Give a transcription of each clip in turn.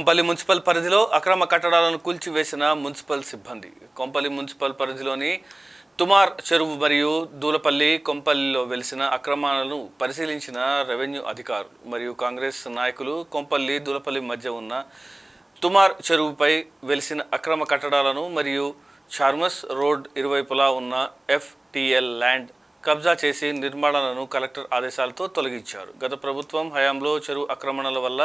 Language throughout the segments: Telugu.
కొంపల్లి మున్సిపల్ పరిధిలో అక్రమ కట్టడాలను కూల్చివేసిన మున్సిపల్ సిబ్బంది. కొంపల్లి మున్సిపల్ పరిధిలోని తుమార్ చెరువు మరియు దూలపల్లి కొంపల్లిలో వెలిసిన అక్రమాలను పరిశీలించిన రెవెన్యూ అధికారులు మరియు కాంగ్రెస్ నాయకులు కొంపల్లి దూలపల్లి మధ్య ఉన్న తుమార్ చెరువుపై వెలిసిన అక్రమ కట్టడాలను మరియు చార్మస్ రోడ్ ఇరువైపులా ఉన్న FTL ల్యాండ్ కబ్జా చేసి నిర్మాణాలను కలెక్టర్ ఆదేశాలతో తొలగించారు. గత ప్రభుత్వం హయాంలో చెరువు ఆక్రమణల వల్ల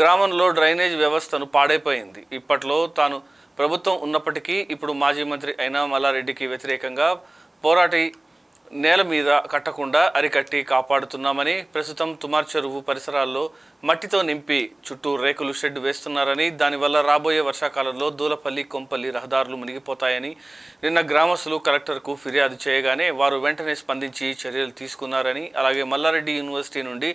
గ్రామంలో డ్రైనేజ్ వ్యవస్థను పాడైపోయింది. ఇప్పట్లో తాను ప్రభుత్వం ఉన్నప్పటికీ ఇప్పుడు మాజీ మంత్రి అయిన మల్లారెడ్డికి వ్యతిరేకంగా పోరాటి నేల మీద కట్టకుండా అరికట్టి కాపాడుతున్నామని, ప్రస్తుతం తుమార్ చెరువు పరిసరాల్లో మట్టితో నింపి చుట్టూ రేకులు షెడ్ వేస్తున్నారని, దానివల్ల రాబోయే వర్షాకాలంలో దూలపల్లి కొంపల్లి రహదారులు మునిగిపోతాయని నిన్న గ్రామస్తులు కలెక్టర్కు ఫిర్యాదు చేయగానే వారు వెంటనే స్పందించి చర్యలు తీసుకున్నారని, అలాగే మల్లారెడ్డి యూనివర్సిటీ నుండి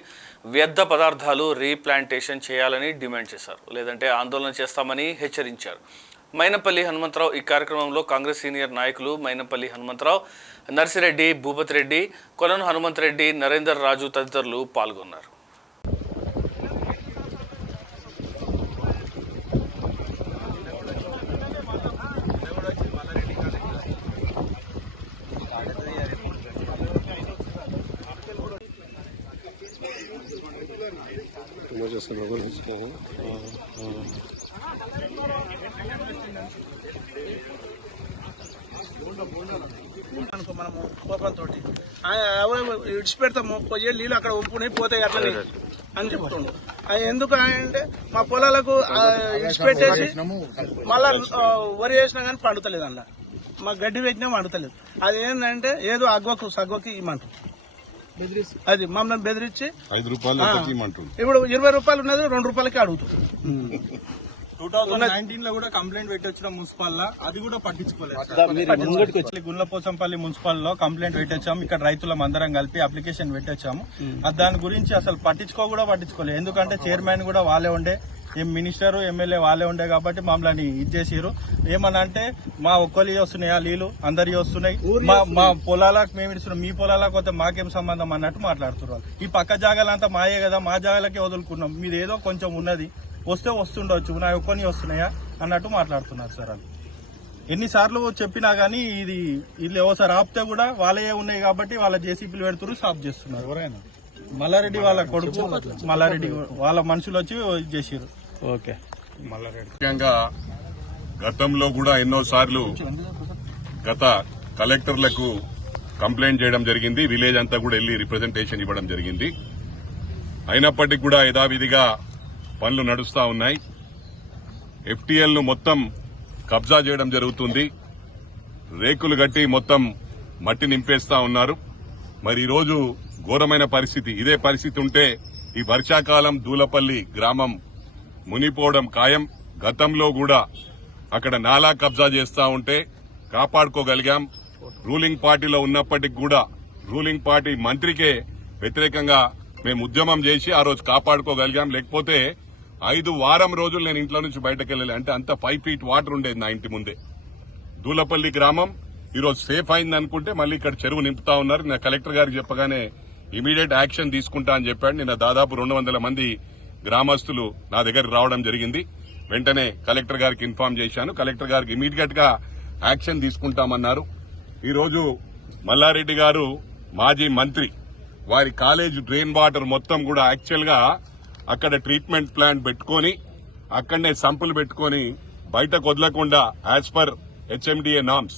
వ్యర్థ పదార్థాలు రీప్లాంటేషన్ చేయాలని డిమాండ్ చేశారు. లేదంటే ఆందోళన చేస్తామని హెచ్చరించారు. మైనంపల్లి హనుమంతరావు ఈ కార్యక్రమంలో కాంగ్రెస్ సీనియర్ నాయకులు మైనంపల్లి హనుమంతరావు, నర్సిరెడ్డి, భూపతి రెడ్డి, కొలను హనుమంతరెడ్డి, నరేందర్ రాజు తదితరులు పాల్గొన్నారు. మనము కోపంతో ఇడిచిపెడతాము, పోయే నీళ్ళు అక్కడ ఉంపుని పోతాయి అట్లా అని చెప్తుండ్రు. అది ఎందుకు అంటే మా పొలాలకు ఇడిచిపెట్టేసి మళ్ళా వరి వేసినా కానీ పండుతలేదు అన్న, మా గడ్డి పెట్టినా పండుతలేదు. అది ఏంటంటే ఏదో సగ్వకి ఇమ్మంటారు, అది మమ్మల్ని బెదిరించి 5 రూపాయలు ఇప్పుడు 20 రూపాయలు ఉన్నది 2 రూపాయలకి అడుగుతారు. 2019 లో కూడా కంప్లైంట్ పెట్టొచ్చిన మున్సిపల్ లా అది కూడా పట్టించుకోలేదు. గుండ్లపోచంపల్లి మున్సిపల్ లో కంప్లైంట్ పెట్టొచ్చాము. ఇక్కడ రైతులం అందరం కలిపి అప్లికేషన్ పెట్టొచ్చాము. దాని గురించి అసలు పట్టించుకోలేదు. ఎందుకంటే చైర్మన్ కూడా వాళ్ళే ఉండే, మినిస్టర్ ఎమ్మెల్యే వాళ్ళే ఉండే కాబట్టి మమ్మల్ని ఇచ్చేసారు. ఏమన్నా అంటే మా ఒక్కరి వస్తున్నాయా నీళ్లు, అందరి వస్తున్నాయి, మా పొలాలకు మేము ఇస్తున్నాం, మీ పొలాలకు వస్తే మాకేం సంబంధం అన్నట్టు మాట్లాడుతున్నారు. ఈ పక్క జాగాలంతా మాయే కదా, మా జాగాలకే వదులుకున్నాం, మీది ఏదో కొంచెం ఉన్నది వస్తే వస్తుండొచ్చు, నా ఒక్కని వస్తున్నాయా అన్నట్టు మాట్లాడుతున్నారు సార్. అది ఎన్నిసార్లు చెప్పినా గానీ ఇది వీళ్ళు ఎవసారి ఆపితే కూడా వాళ్ళే ఉన్నాయి కాబట్టి వాళ్ళ జేసీపీలు పెడుతున్నారు, స్టాప్ చేస్తున్నారు. ఎవరైనా మల్లారెడ్డి వాళ్ళ కొడుకు, మల్లారెడ్డి వాళ్ళ మనుషులు వచ్చి చేసారు. ఓకే, ముఖ్యంగా గతంలో కూడా ఎన్నోసార్లు గత కలెక్టర్లకు కంప్లైంట్ చేయడం జరిగింది. విలేజ్ అంతా కూడా వెళ్లి రిప్రజెంటేషన్ ఇవ్వడం జరిగింది. అయినప్పటికీ కూడా యథావిధిగా పనులు నడుస్తా ఉన్నాయి. FTL ను మొత్తం కబ్జా చేయడం జరుగుతుంది. రేకులు కట్టి మొత్తం మట్టి నింపేస్తా ఉన్నారు. మరి ఈరోజు ఘోరమైన పరిస్థితి. ఇదే పరిస్థితి ఉంటే ఈ వర్షాకాలం దూలపల్లి గ్రామం మునిపోవడం ఖాయం. గతంలో కూడా అక్కడ నాలా కబ్జా చేస్తా ఉంటే కాపాడుకోగలిగాం. రూలింగ్ పార్టీలో ఉన్నప్పటికీ కూడా రూలింగ్ పార్టీ మంత్రికే వ్యతిరేకంగా మేము ఉద్యమం చేసి ఆ రోజు కాపాడుకోగలిగాం. లేకపోతే 5 వారం రోజులు నేను ఇంట్లో నుంచి బయటకు వెళ్ళాలి. అంటే అంత 5 feet వాటర్ ఉండేది నా ఇంటి ముందే. దూలపల్లి గ్రామం ఈరోజు సేఫ్ అయింది అనుకుంటే మళ్ళీ ఇక్కడ చెరువు నింపుతా ఉన్నారు. నేను కలెక్టర్ గారికి చెప్పగానే ఇమీడియట్ యాక్షన్ తీసుకుంటా అని చెప్పాడు. నిన్న దాదాపు 200 మంది గ్రామస్తులు నా దగ్గరికి రావడం జరిగింది. వెంటనే కలెక్టర్ గారికి ఇన్ఫార్మ్ చేశాను. కలెక్టర్ గారికి ఇమీడియట్ గా యాక్షన్ తీసుకుంటామన్నారు. ఈరోజు మల్లారెడ్డి గారు మాజీ మంత్రి, వారి కాలేజ్ డ్రైన్ వాటర్ మొత్తం కూడా యాక్చువల్ గా అక్కడ ట్రీట్మెంట్ ప్లాంట్ పెట్టుకుని అక్కడనే సంపులు పెట్టుకుని బయటకు వదలకుండా యాజ్ పర్ HMDA నామ్స్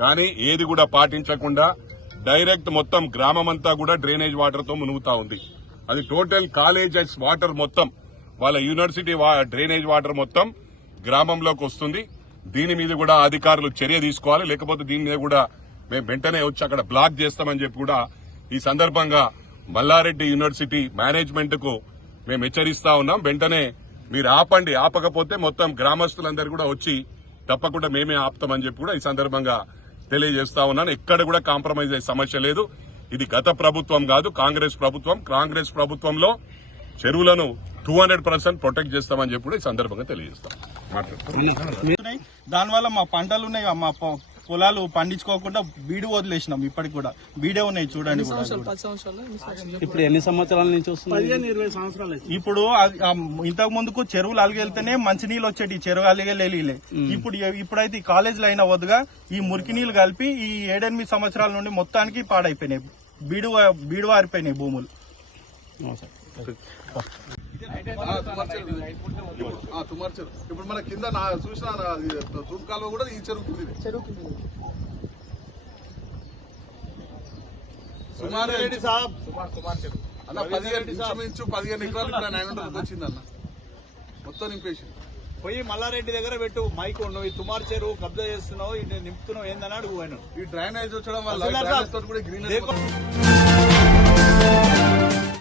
కానీ ఏది కూడా పాటించకుండా డైరెక్ట్ మొత్తం గ్రామం అంతా కూడా డ్రైనేజ్ వాటర్ తో మునుగుతా ఉంది. అది టోటల్ కాలేజెస్ వాటర్ మొత్తం వాళ్ళ యూనివర్సిటీ డ్రైనేజ్ వాటర్ మొత్తం గ్రామంలోకి వస్తుంది. దీని మీద కూడా అధికారులు చర్య తీసుకోవాలి. లేకపోతే దీని మీద కూడా మేము వెంటనే వచ్చి అక్కడ బ్లాక్ చేస్తామని చెప్పి కూడా ఈ సందర్భంగా మల్లారెడ్డి యూనివర్సిటీ మేనేజ్మెంట్ కు మేము హెచ్చరిస్తా ఉన్నాం. వెంటనే మీరు ఆపండి, ఆపకపోతే మొత్తం గ్రామస్తులందరూ కూడా వచ్చి తప్పకుండా మేమే ఆపుతామని చెప్పి కూడా ఈ సందర్భంగా తెలియజేస్తా ఉన్నాను. ఎక్కడ కూడా కాంప్రమైజ్ అయ్యే సమస్య లేదు. ఇది గత ప్రభుత్వం కాదు, కాంగ్రెస్ ప్రభుత్వం. కాంగ్రెస్ ప్రభుత్వంలో చెరువులను 200% ప్రొటెక్ట్ చేస్తామని చెప్పి కూడా ఈ సందర్భంగా తెలియజేస్తాం. దానివల్ల మా పంటలు ఉన్నాయి, మా పొలాలు పండించుకోకుండా బీడు వదిలేసినాం. ఇప్పటికి కూడా బీడే ఉన్నాయి చూడండి కూడా. ఇప్పుడు ఎన్ని సంవత్సరాల నుంచి వస్తుంది? 15-20 సంవత్సరాలు అయితే. ఇప్పుడు ఇంతకు ముందుకు చెరువులు అలిగెళ్తేనే మంచి నీళ్ళు వచ్చేటి, చెరువు అలిగెళ్ళే. ఇప్పుడైతే ఈ కాలేజీలో అయినా వద్దుగా ఈ మురికి నీళ్లు కలిపి ఈ 7-8 సంవత్సరాల నుండి మొత్తానికి పాడైపోయినాయి, బీడు వారిపోయినాయి భూములు. ఇప్పుడు మన కింద చూసిన తూర్పు కాలువ కూడా ఈ చెరువు సుమారు రెడ్డి సాబ్ అన్న 15 ఎకరాలు ఇక్కడ 900 వచ్చిందన్న, మొత్తం నింపేసి పోయి మల్లారెడ్డి దగ్గర పెట్టు మైక్, నువ్వు ఈ తుమార్ చెరువు కబ్జా చేస్తున్నావు, ఇటు నింపుతున్నావు ఏందని అడుగు. ఈ డ్రైనేజ్ వచ్చడం వల్ల తహసీల్దార్ డ్రైనేజ్ తోటి కూడా గ్రీన్ సాబ్